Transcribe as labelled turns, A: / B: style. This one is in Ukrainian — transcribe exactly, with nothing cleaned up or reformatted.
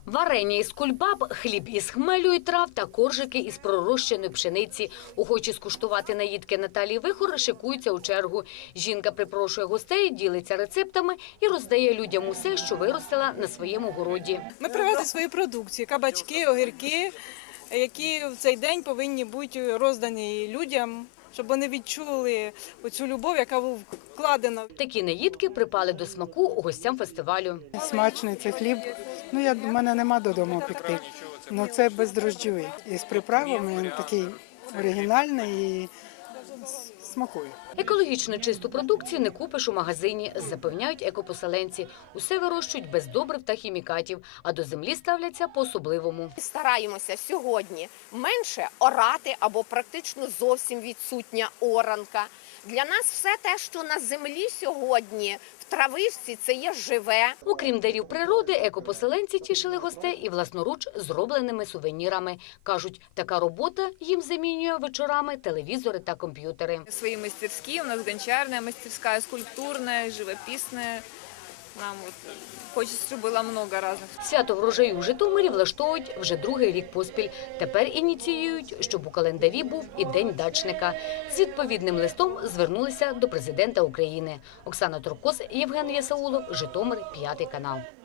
A: Варення із кульбаб, хліб із хмелю і трав та коржики із пророщеної пшениці. Охочі скуштувати наїдки Наталії Вихор шикуються у чергу. Жінка припрошує гостей, ділиться рецептами і роздає людям усе, що виростила на своєму городі.
B: Ми привезли свої продукції – кабачки, огірки, які в цей день повинні бути роздані людям, щоб вони відчули оцю любов, яка вкладена.
A: Такі наїдки припали до смаку гостям фестивалю.
C: Смачний цей хліб. Ну, я, в мене нема додому пекти. Ну, це бездрожджовий. І з приправами він такий оригінальний і смакує.
A: Екологічно чисту продукцію не купиш у магазині, запевняють екопоселенці. Усе вирощують без добрив та хімікатів, а до землі ставляться по-особливому.
D: Стараємося сьогодні менше орати або практично зовсім відсутня оранка. Для нас все те, що на землі сьогодні в травичці, це є живе.
A: Окрім дарів природи, екопоселенці тішили гостей і власноруч зробленими сувенірами. Кажуть, така робота їм замінює вечорами телевізори та комп'ютери.
E: Свои мастерские, у нас гончарная мастерская, скульптурная, живописная. Нам вот хочется, чтобы было много разных.
A: Свято врожаю в Житомирі влаштовують вже другий рік поспіль. Тепер ініціюють, щоб у календарі був і День дачника. З відповідним листом звернулися до президента України. Оксана Туркос, Євген Ясаулов, Житомир, п'ятий канал.